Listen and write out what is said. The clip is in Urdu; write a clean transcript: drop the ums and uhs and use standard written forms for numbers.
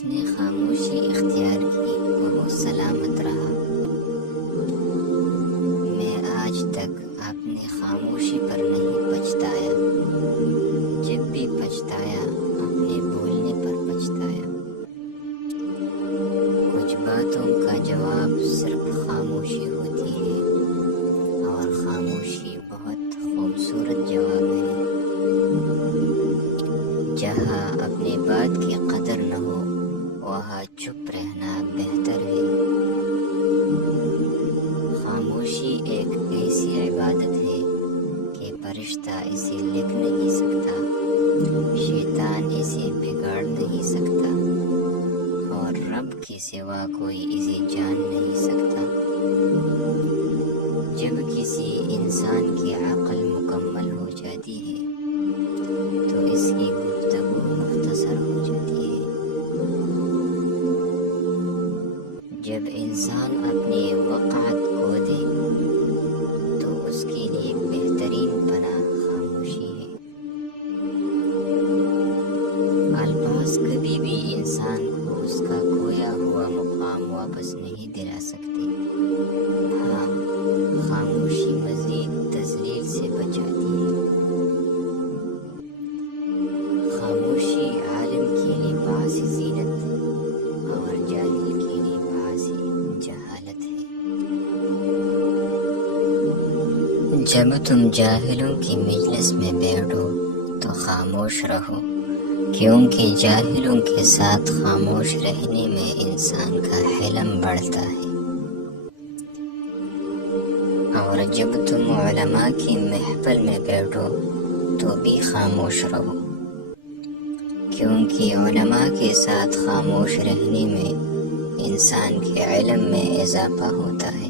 جس نے خاموشی اختیار کی وہ سلامت رہا۔ میں آج تک اپنی خاموشی پر نہیں پچھتایا، جب بھی پچھتایا اپنے بولنے پر پچھتایا۔ کچھ باتوں کا جواب صرف خاموشی ہوتی ہے، اور خاموشی بہت خوبصورت جواب ہے۔ جہاں اپنی بات کی قدر نہ ہو وہاں چپ رہنا بہتر ہے۔ خاموشی ایک ایسی عبادت ہے کہ فرشتہ اسے لکھ نہیں سکتا، شیطان اسے بگاڑ نہیں سکتا، اور رب کے سوا کوئی اسے جان نہیں سکتا۔ جب کسی انسان کی عقل مکمل ہو جاتی ہے تو اس کی گفتگو مختصر ہو جاتی ہے۔ جب انسان اپنی وقعت کھو دے تو اس کے لیے بہترین پناہ خاموشی ہے۔ الفاظ کبھی بھی انسان کو اس کا کھویا ہوا مقام واپس نہیں دلا سکتے۔ ہاں، خاموشی مزید تذلیل سے بچاتی ہے۔ خاموشی عالم کے لباس زینت اور جاہل کے لباس جہالت ہے۔ جب تم جاہلوں کی مجلس میں بیٹھو تو خاموش رہو، کیونکہ جاہلوں کے ساتھ خاموش رہنے میں انسان کا حلم بڑھتا ہے۔ اور جب تم علماء کی محفل میں بیٹھو تو بھی خاموش رہو، کیونکہ علماء کے ساتھ خاموش رہنے میں انسان کے علم میں اضافہ ہوتا ہے۔